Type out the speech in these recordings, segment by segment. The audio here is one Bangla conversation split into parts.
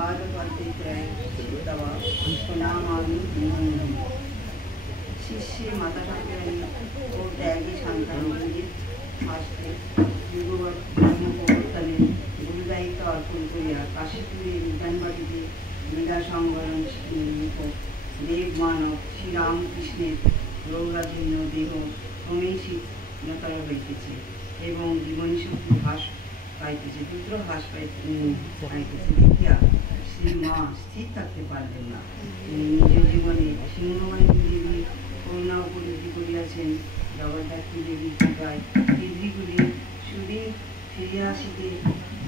पादपद्मत्रय तव प्रणामामि शिष्य माता ठाकुरानी ও ত্যাগী সন্তানদের হাসতে যুগবৎ ধর্মপ্রবর্তনের গুরুদায়িত্ব অর্পণ করিয়া কাশীপুরের উদ্যানবাড়িতে লীলা সংবরণ দেব মানব শ্রীরামকৃষ্ণের রৌরাজীর্ণ দেহ ক্রমেই শীতলতর হইতেছে এবং জীবনী শক্তি হ্রাস পাইতেছে, দ্রুত হ্রাস পাইতেছে দেখিয়া শ্রী মা স্থির থাকতে পারলেন না। তিনি নিজের জীবনে সিংহবাহিনী দেবী করুণা উপলব্ধি করিয়াছেন। জগদ্ধাত্রী দেবীর কৃপায় পৃথিবীগুলি সুদিন ফিরিয়া আসিতে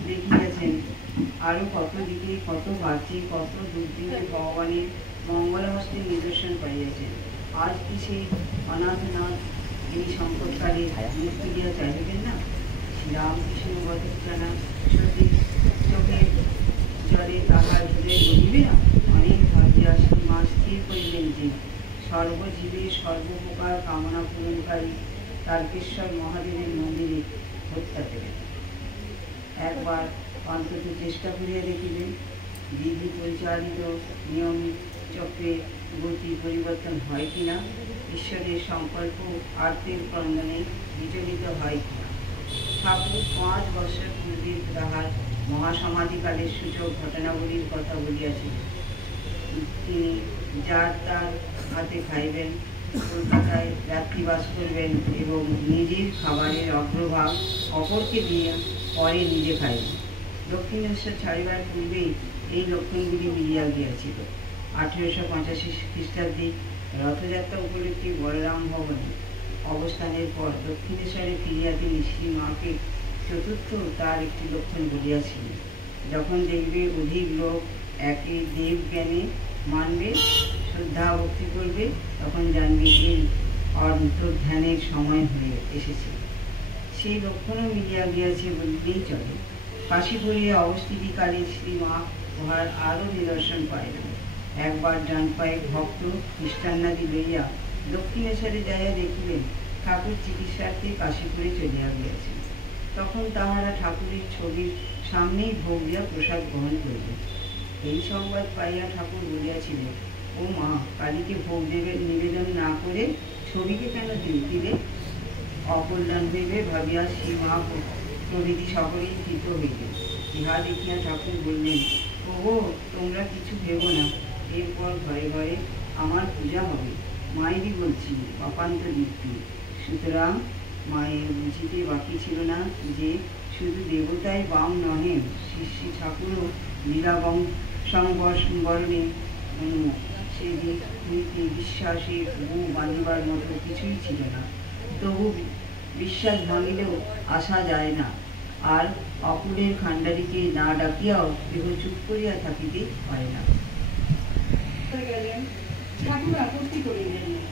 দেখিয়াছেন। আরও কত দিকে, কত বাচ্চে, কত দুর্দিনে ভগবানের মঙ্গলহস্তের নিদর্শন পাইয়াছেন। আজ কি সেই অনাথনাথ এই সংকটকালে মুখ তুলিয়া চাইবেন না? শ্রীরামকৃষ্ণ বধূজানা সত্যি চোখের জলে তাহার হৃদয় গড়িবে না? অনেক ভাবিয়া মা স্থির করিলেন যে সর্বজীবের সর্বপ্রকার কামনা পূরণকারী তারকেশ্বর মহাদেবের মন্দিরে হত্যা দেবেন। একবার অন্তত চেষ্টা করিয়া দেখিবেন বিধি পরিচালিত নিয়মিত চক্রের গতি পরিবর্তন হয় কিনা, ঈশ্বরের সংকল্প আর্তের ক্রন্দনে বিচলিত হয় কিনা। ঠাকুর 5 বছর পূর্বে তাহার মহাসমাধিকালের সূচক ঘটনাবলীর কথা বলিয়াছেন। তিনি যার তার হাতে খাইবেন, কলকাতায় রাত্রিবাস করবেন এবং নিজের খাবারের অগ্রভাগ অপরকে দিয়ে পরে নিজে খাইবেন। দক্ষিণেশ্বর ছাড়িবার পূর্বেই এই লক্ষণগুলি মিলিয়া গিয়াছিল। 1885 খ্রিস্টাব্দে রথযাত্রা উপলক্ষে বলরাম ভবনে অবস্থানের পর দক্ষিণেশ্বরে ফিরিয়া তিনি শ্রীমাকে চতুর্থ তার একটি লক্ষণ বলিয়াছিলেন। যখন দেখবে অধিক লোক একে দেব জ্ঞানে মানবে, শ্রদ্ধা ভক্তি করবে, তখন জানবে এর অন্তর্ধ্যানের সময় হয়ে এসেছে। সেই লক্ষণও মিলিয়া গিয়াছে বললেই চলে। কাশীপুরে অবস্থিতিকালে শ্রীমা উহার আরও নিদর্শন পাইলেন। একবার ডান পায়ে ভক্ত খ্রিস্টান্নাদি লইয়া দক্ষিণেশ্বরে যাইয়া দেখিলেন ঠাকুর চিকিৎসার্থে কাশীপুরে চলিয়া গিয়াছেন। তখন তাহারা ঠাকুরের ছবির সামনেই ভোগ দিয়া প্রসাদ গ্রহণ করিলেন। এই সংবাদ পাইয়া ঠাকুর বলিয়াছিলেন, ও মা, কালীকে ভোগ নিবেদন না করে ছবিকে কেন দিলে? অকল্যাণ হইবে ভাবিয়া শ্রীমা প্রভৃতি সকলেই ভীত হইলেন। ইহা দেখিয়া ঠাকুর বললেন, ওগো, তোমরা কিছু ভেবো না, এরপর ঘরে ঘরে আমার পূজা হবে। মায়েরই বলছি, অপান্ত দীপ্তি। সুতরাং মায়ের বুঝিতে বাকি ছিল না যে শুধু দেবতাই বাম নহেন, শ্রী ঠাকুরও লীলাবং সংবরণে সেদিক হইতে বিশ্বাসে বুক বাঁধিবার মতো কিছুই ছিল না। তবু বিশ্বাস ভাঙিলেও আসা যায় না, আর অকুলের খান্ডারিকে না ডাকিয়াও কেহ চুপ করিয়া থাকিতে পারে না। গেলেন, ঠাকুর আপত্তি করিলেন না।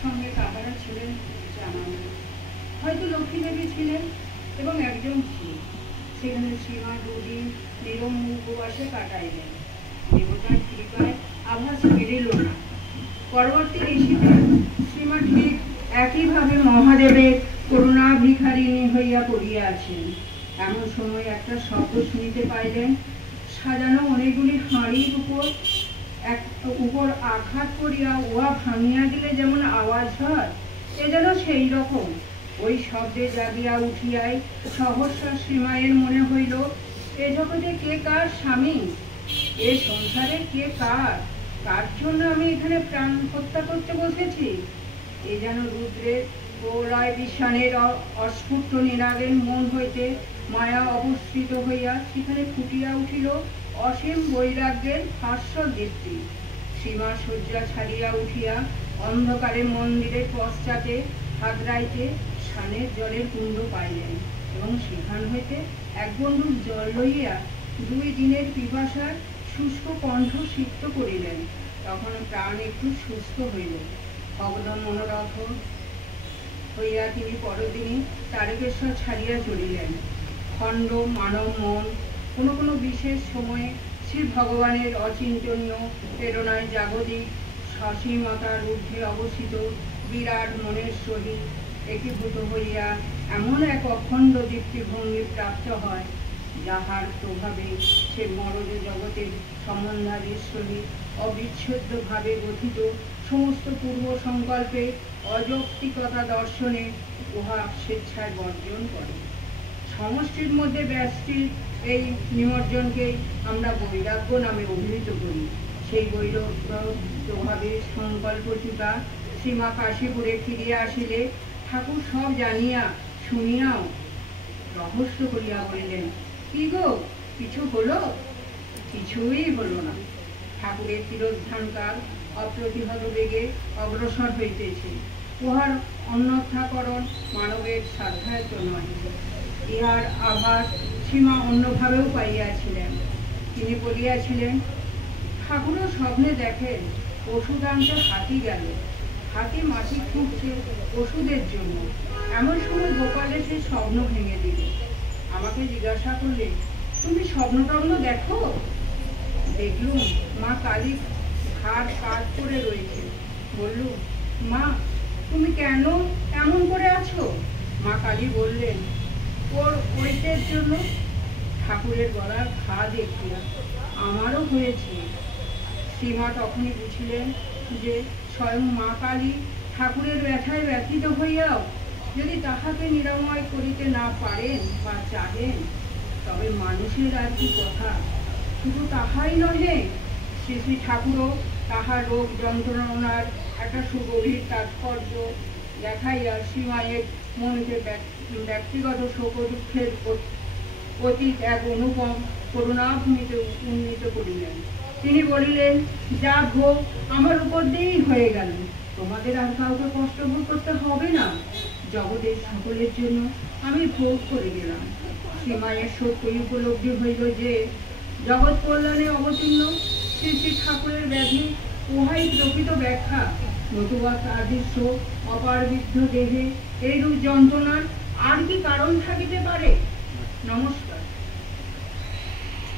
সঙ্গে কাকারা ছিলেন জানান, হয়তো লক্ষ্মী দেবী ছিলেন এবং একজন ছিল। সেখানে শ্রীমা 2 দিন নিরম উপবাসে কাটাইলেন। দেবতার কৃপায় আভাস ফিরিল না। পরবর্তী ঋষিতে শ্রীমা ঠিক একইভাবে মহাদেবের করুণা ভিখারিণী হইয়া পড়িয়া আছেন। এমন সময় একটা শব্দ শুনিতে পাইলেন। সাজানো অনেকগুলি হাঁড়ির উপর আঘাত করিয়া উহা ভাঙিয়া দিলে যেমন আওয়াজ হয়, এ যেন সেই রকম। ওই শব্দে জাগিয়া উঠিয়াই সহস্র শ্রীমায়ের মনে হইল, এ জগতে কে কার স্বামী? এ সংসারে কে কার? কার জন্য আমি এখানে প্রাণ হত্যা করতে বসেছি? এ যেন রুদ্রের প্রলয় বিশ্বানের অস্ফুট নিনাদের মন হইতে মায়া অবস্থিত হইয়া সেখানে ফুটিয়া উঠিল অসীম বৈরাগ্যের হাস্য দীপ্তি। শ্রীমা শয্যা ছাড়িয়া উঠিয়া অন্ধকারে মন্দিরের পশ্চাতে হাতড়াইতে সানের জলের কুণ্ড পাইলেন এবং সেখান হইতে 1 বন্দুক জল লইয়া 2 দিনের পিপাসার শুষ্ক কণ্ঠ সিক্ত করিলেন। তখন প্রাণ একটু সুস্থ হইল। ভগ্ন মনোরথ হইয়া তিনি পরদিনই তারকেশ্বর ছাড়িয়া চলিলেন। খণ্ড মানব মন কোনো কোনো বিশেষ সময়ে শ্রী ভগবানের অচিন্তনীয় প্রেরণায় জাগতিক সসীমতার ঊর্ধ্বে অবস্থিত বিরাট মনের সহিত একীভূত হইয়া এমন এক অখণ্ড দীপ্তিভঙ্গি প্রাপ্ত হয় যাহার প্রভাবে সে মরজ জগতের সম্বন্ধাদির সহিত অবিচ্ছেদ্যভাবে গঠিত সমস্ত পূর্ব সংকল্পে অযৌক্তিকতা দর্শনে উহা স্বেচ্ছায় বর্জন করে। সমষ্টির মধ্যে ব্যষ্টির এই নিমজ্জনকে আমরা বৈরাগ্য নামে অভিহিত করি। সেই বৈরাগ্য প্রভাবে সংকল্পচ্যুতা শ্রীমা কাশীপুরে ফিরিয়া আসিলে ঠাকুর সব জানিয়া শুনিয়াও রহস্য করিয়া বলিলেন, কি গো, কিছু হলো? কিছুই হলো না। ঠাকুরের তিরোধানকাল অপ্রতিহত বেগে অগ্রসর হইতেছে। উহার অন্যথাকরণ মানবের সাধ্যায়ত্ত নয়। ইহার আভাস সীমা অন্যভাবেও পাইয়াছিলেন। তিনি বলিয়াছিলেন, ঠাকুরও স্বপ্নে দেখেন ওষুধ আনতে হাতি গেল, হাতি মাটি খুঁজছে ওষুধের জন্য। এমন সময় গোপাল এসে স্বপ্ন ভেঙে দিল। আমাকে জিজ্ঞাসা করলে, তুমি স্বপ্ন টপ্ন দেখো? দেখলুম মা কালী ঘাড় কাজ করে রয়েছে। বললুম, মা তুমি কেন এমন করে আছো? মা কালী বললেন, ওর ওইটের জন্য। ঠাকুরের গলার ঘা দেখিয়া আমারও হয়েছে। শ্রীমা তখনই বুঝিলেন যে স্বয়ং মা কালী ঠাকুরের ব্যথায় ব্যথিত হইয়াও যদি তাহাকে নিরাময় করিতে না পারেন বা চাহেন, তবে মানুষের আর কি কথা। শুধু তাহাই নহে, শ্রী শ্রী ঠাকুরও তাহার রোগ যন্ত্রণার একটা সুগভীর তাৎপর্য দেখাইয়া শ্রীমায়ের মনকে ব্যক্তিগত শোক দুঃখের অতীত এক অনুপম করুণাভূমিতে উন্নীত করিলেন। তিনি বলিলেন, যা ভোগ আমার উপর দিয়েই হয়ে গেল, তোমাদের আর কাউকে কষ্ট ভোগ করতে হবে না। জগতের সকলের জন্য আমি ভোগ করে গেলাম। শ্রীমায়ের সত্যই উপলব্ধি হইল যে জগৎ কল্যাণে অবতীর্ণ শ্রী শ্রী ঠাকুরের ব্যাধি উহাই প্রকৃত ব্যাখ্যা। নতুবা তাদৃশ্য অপারবিদ্ধ দেহে এইরূপ যন্ত্রণার আর কি কারণ থাকিতে পারে? নমস্কার।